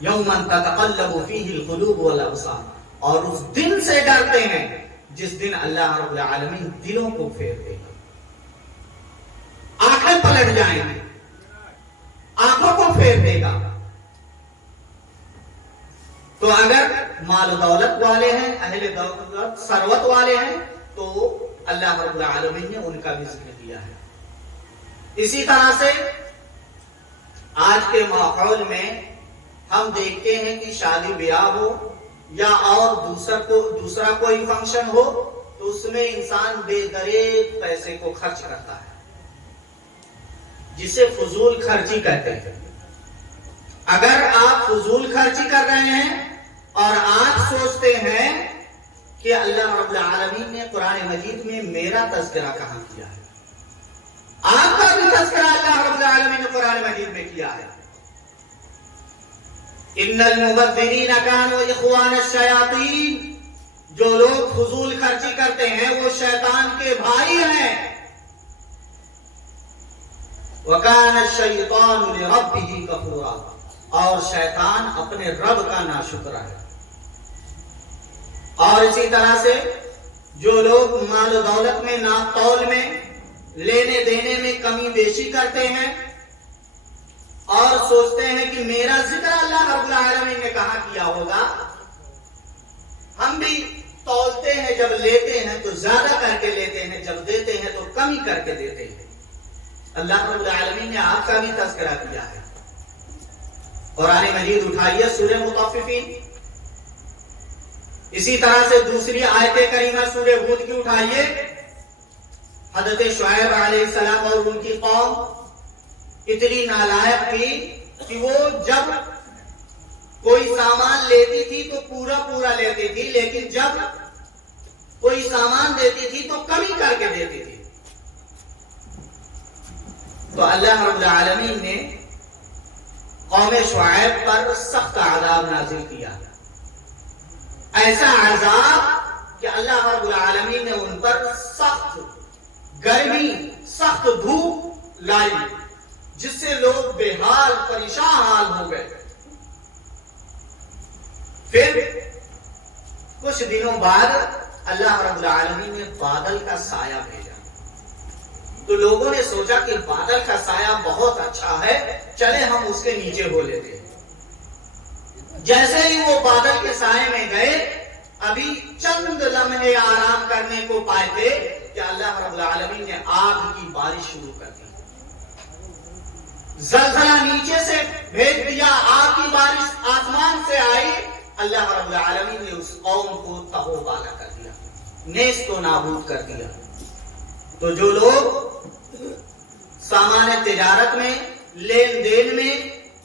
یوما تتقلب فیہ القلوب والابصار، اور اس دن سے ڈرتے ہیں جس دن اللہ رب العالمین دلوں کو پھیر دے گا، آنکھیں پلٹ جائیں گی، آنکھوں کو پھیر دے گا۔ تو اگر مال و دولت والے ہیں، اہل دولت ثروت والے ہیں، تو اللہ رب العالمین نے ان کا بھی ذکر کیا ہے۔ اسی طرح سے آج کے ماحول میں ہم دیکھتے ہیں کہ شادی بیاہ ہو یا اور دوسرا کوئی فنکشن ہو تو اس میں انسان بے دریغ پیسے کو خرچ کرتا ہے، جسے فضول خرچی کہتے ہیں۔ اگر آپ فضول خرچی کر رہے ہیں اور آپ سوچتے ہیں کہ اللہ رب العالمین نے قرآن مجید میں میرا تذکرہ کہاں کیا ہے، آپ کا بھی تذکرہ اللہ رب العالمین نے قرآن مجید میں کیا ہے۔ ان المبذرین کانوا اخوان الشیاطین، جو لوگ فضول خرچی کرتے ہیں وہ شیطان کے بھائی ہیں۔ وکان الشیطان لربہ کفورا، اور شیطان اپنے رب کا ناشکرا ہے۔ اور اسی طرح سے جو لوگ مال و دولت میں، ناپ تول میں، لینے دینے میں کمی بیشی کرتے ہیں اور سوچتے ہیں کہ میرا ذکر اللہ رب العالمین نے کہاں کیا ہوگا، ہم بھی تولتے ہیں، جب لیتے ہیں تو زیادہ کر کے لیتے ہیں، جب دیتے ہیں تو کمی کر کے دیتے ہیں۔ اللہ رب العالمین نے آپ کا بھی تذکرہ کیا ہے۔ قرآن مجید اٹھائیے سورہ مطففین، اسی طرح سے دوسری آیت کریمہ سورہ ہود کی اٹھائیے، حضرت شعیب علیہ السلام اور ان کی قوم اتنی نالائق تھی کہ وہ جب کوئی سامان لیتی تھی تو پورا پورا لیتی تھی، لیکن جب کوئی سامان دیتی تھی تو کمی کر کے دیتی تھی۔ تو اللہ رب العالمین نے قوم شعیب پر سخت عذاب نازل کیا، ایسا عذاب کہ اللہ رب العالمین نے ان پر سخت گرمی، سخت دھوپ لائی، جس سے لوگ بے حال پریشان حال ہو گئے۔ پھر کچھ دنوں بعد اللہ رب العالمین نے بادل کا سایہ بھیجا، تو لوگوں نے سوچا کہ بادل کا سایہ بہت اچھا ہے، چلے ہم اس کے نیچے ہو لیتے ہیں۔ جیسے ہی وہ بادل کے سائے میں گئے، ابھی چند لمحے آرام کرنے کو پائے تھے کہ اللہ رب العالمین نے آگ کی بارش شروع کر دی، زلزلہ نیچے سے بھیج دیا، آگ کی بارش آسمان سے آئی، اللہ رب العالمین نے اس قوم کو تباہ و بالا کر دیا، نیست و نابود کر دیا۔ تو جو لوگ سامان تجارت میں، لین دین میں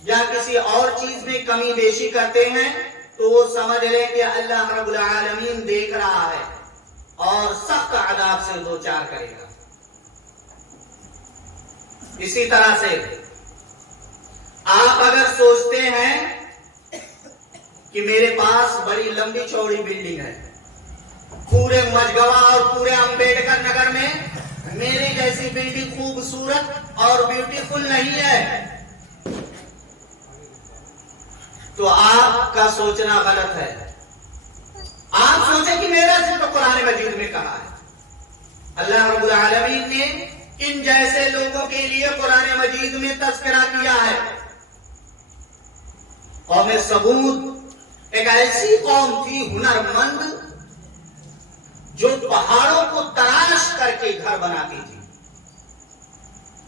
یا کسی اور چیز میں کمی بیشی کرتے ہیں تو وہ سمجھ لیں کہ اللہ رب العالمین دیکھ رہا ہے اور سخت عذاب سے دوچار کرے گا۔ اسی طرح سے آپ اگر سوچتے ہیں کہ میرے پاس بڑی لمبی چوڑی بلڈنگ ہے، پورے مجگوا اور پورے امبیڈکر نگر میں میری جیسی بلڈنگ خوبصورت اور بیوٹیفل نہیں ہے، تو آپ کا سوچنا غلط ہے۔ آپ سوچیں کہ میرا ذکر قرآن مجید میں کہا ہے، اللہ رب العالمین نے ان جیسے لوگوں کے لیے قرآن مجید میں تذکرہ کیا ہے۔ قوم ثمود ایک ایسی قوم تھی ہنرمند جو پہاڑوں کو تراش کر کے گھر بناتی تھی۔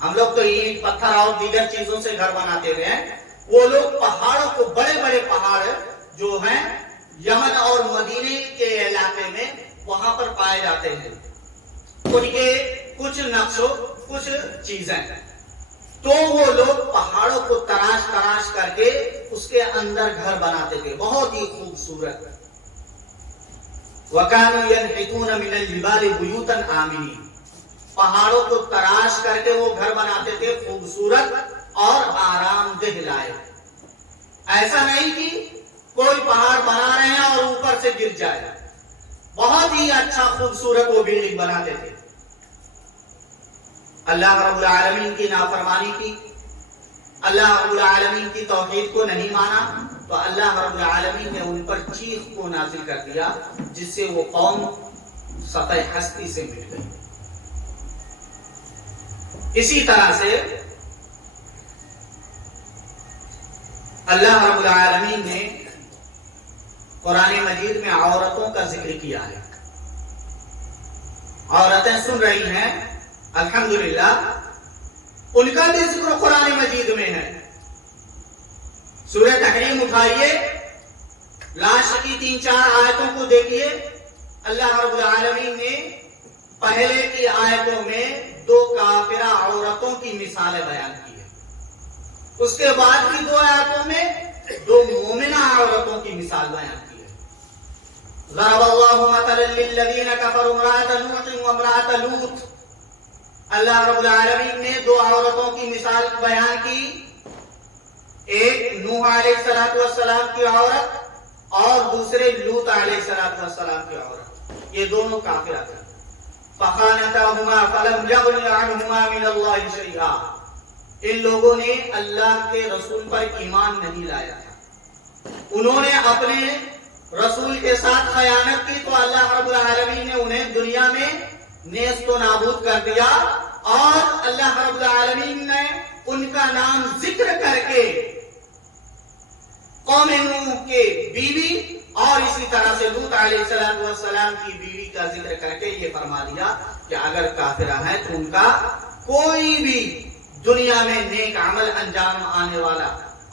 ہم لوگ تو اینٹ پتھر اور دیگر چیزوں سے گھر بناتے ہوئے ہیں، وہ لوگ پہاڑوں کو، بڑے بڑے پہاڑ جو ہیں یمن اور مدینے کے علاقے میں وہاں پر پائے جاتے ہیں، ان کے کچھ نقش و کچھ چیزیں، تو وہ لوگ پہاڑوں کو تراش تراش کر کے اس کے اندر گھر بناتے تھے، بہت ہی خوبصورت۔ وَكَانُوا يَنْحِتُونَ مِنَ الْجِبَالِ بُيُوتًا آمِنِينَ، پہاڑوں کو تراش کر کے وہ گھر بناتے تھے خوبصورت اور آرام دہ لائق۔ ایسا نہیں کہ کوئی پہاڑ بنا رہے ہیں اور اوپر سے گر جائے، بہت ہی اچھا خوبصورت وہ بلڈنگ بناتے تھے۔ اللہ رب العالمین کی نافرمانی کی، اللہ رب العالمین کی توحید کو نہیں مانا، تو اللہ رب العالمین نے ان پر چیخ کو نازل کر دیا، جس سے وہ قوم سطح ہستی سے مٹ گئی۔ اسی طرح سے اللہ رب العالمین نے قرآن مجید میں عورتوں کا ذکر کیا ہے۔ عورتیں سن رہی ہیں، الحمدللہ، ان کا بھی ذکر قرآن مجید میں ہے۔ سورہ تحریم اٹھائیے، لاسٹ کی 3-4 آیتوں کو دیکھیے، اللہ رب العالمین نے پہلے کی آیتوں میں 2 کافرہ عورتوں کی مثالیں بیان کی ہے، اس کے بعد کی 2 آیتوں میں 2 مومنہ عورتوں کی مثال بیان کی ہے۔ ضرب اللہ مثلا للذین کفروا امرأۃ نوح وامرأۃ لوط، اللہ رب العالمین نے 2 عورتوں کی مثال بیان کی، ایک نوح علیہ السلام کی عورت اور دوسرے لوط علیہ السلام کی عورت، یہ دونوں کافرہ تھے۔ فخانتاہما فلم یغن عنہما من اللہ شیئا، ان لوگوں نے اللہ کے رسول پر ایمان نہیں لایا تھا، انہوں نے اپنے رسول کے ساتھ خیانت کی، تو اللہ رب العالمین نے انہیں دنیا میں نیست و نابود کر دیا، اور اللہ رب العالمین نے ان کا نام ذکر کر کے قوم نوح کے بیوی اور اسی طرح سے لوط علیہ السلام کی بیوی کا ذکر کر کے یہ فرما دیا کہ اگر کافرہ ہیں تو ان کا کوئی بھی دنیا میں نیک عمل انجام آنے والا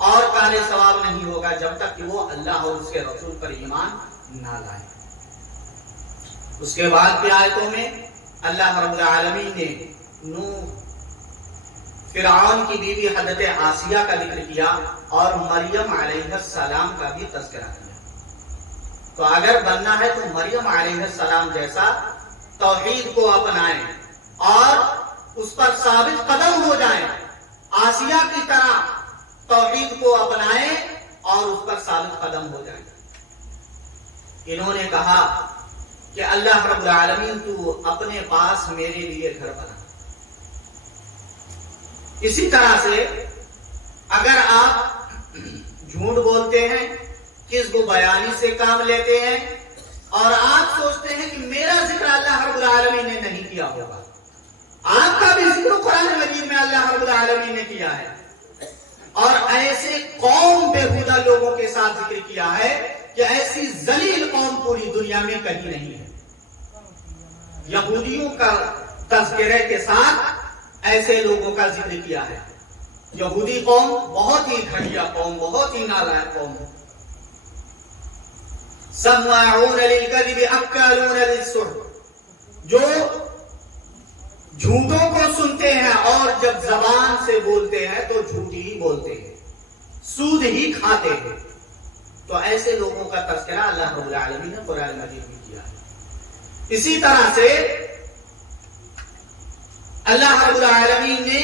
اور کار ثواب نہیں ہوگا جب تک کہ وہ اللہ اور اس کے رسول پر ایمان نہ لائے۔ اس کے بعد کی آیتوں میں اللہ رب العالمین نے نوح، فرعون کی بیوی حضرت آسیہ کا ذکر کیا اور مریم علیہ السلام کا بھی تذکرہ کیا۔ تو اگر بننا ہے تو مریم علیہ السلام جیسا توحید کو اپنائیں اور اس پر ثابت قدم ہو جائیں، آسیہ کی طرح توحید کو اپنائیں اور اس پر ثابت قدم ہو جائیں۔ انہوں نے کہا کہ اللہ رب العالمین تو اپنے پاس میرے لیے گھر بنا۔ اسی طرح سے اگر آپ جھوٹ بولتے ہیں، کذب و بیانی سے کام لیتے ہیں اور آپ سوچتے ہیں کہ میرا ذکر اللہ رب العالمین نے نہیں کیا ہوگا، آپ کا بھی ذکر قرآن مجید میں اللہ رب العالمین نے کیا ہے، اور ایسے قوم بےہودہ لوگوں کے ساتھ ذکر کیا ہے کہ ایسی ذلیل قوم پوری دنیا میں کہیں نہیں ہے۔ یہودیوں کا تذکرے کے ساتھ ایسے لوگوں کا ذکر کیا ہے. یہودی قوم بہت ہی گھٹیا قوم، بہت ہی نالائق قوم. سماعون للکذب اکالون للسحت، جو جھوٹوں کو سنتے ہیں اور جب زبان سے بولتے ہیں تو جھوٹ ہی بولتے ہیں، سود ہی کھاتے ہیں. تو ایسے لوگوں کا تذکرہ اللہ رب العالمین نے قرآن مجید میں کیا ہے. اسی طرح سے اللہ رب العالمین نے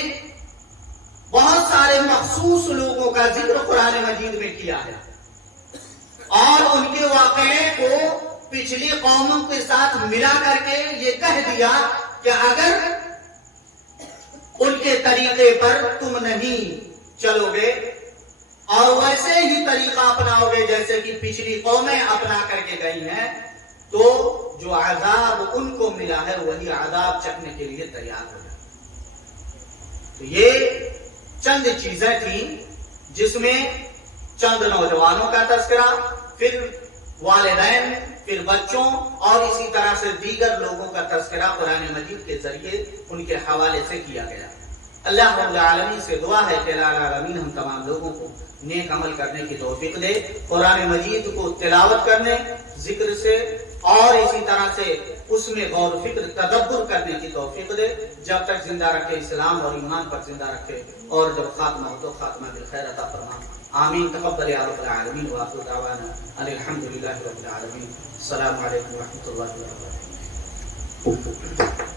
بہت سارے مخصوص لوگوں کا ذکر قرآن مجید میں کیا ہے اور ان کے واقعے کو پچھلی قوموں کے ساتھ ملا کر کے یہ کہہ دیا کہ اگر ان کے طریقے پر تم نہیں چلو گے اور ویسے ہی طریقہ اپناؤ گے جیسے کہ پچھلی قومیں اپنا کر کے گئی ہیں، تو جو عذاب ان کو ملا ہے وہی عذاب چکھنے کے لیے تیار ہو جائے. تو یہ چند چیزیں تھیں جس میں چند نوجوانوں کا تذکرہ، پھر والدین، پھر بچوں اور اسی طرح سے دیگر لوگوں کا تذکرہ قرآن مجید کے ذریعے ان کے حوالے سے کیا گیا. اللہ رب العالمین سے دعا ہے کہ اللہ العالمین ہم تمام لوگوں کو نیک عمل کرنے کی توفیق دے، قرآن مجید کو تلاوت کرنے، ذکر سے اور اسی طرح سے اس میں غور و فکر تدبر کرنے کی توفیق دے، جب تک زندہ رکھے اسلام اور ایمان پر زندہ رکھے، اور جب خاتمہ ہو تو خاتمہ بالخیر عطا فرما. آمین. تقبل یا رب العالمین. وآخر دعوانا الحمدللہ رب العالمین. السلام علیکم ورحمۃ اللہ وبرکاتہ.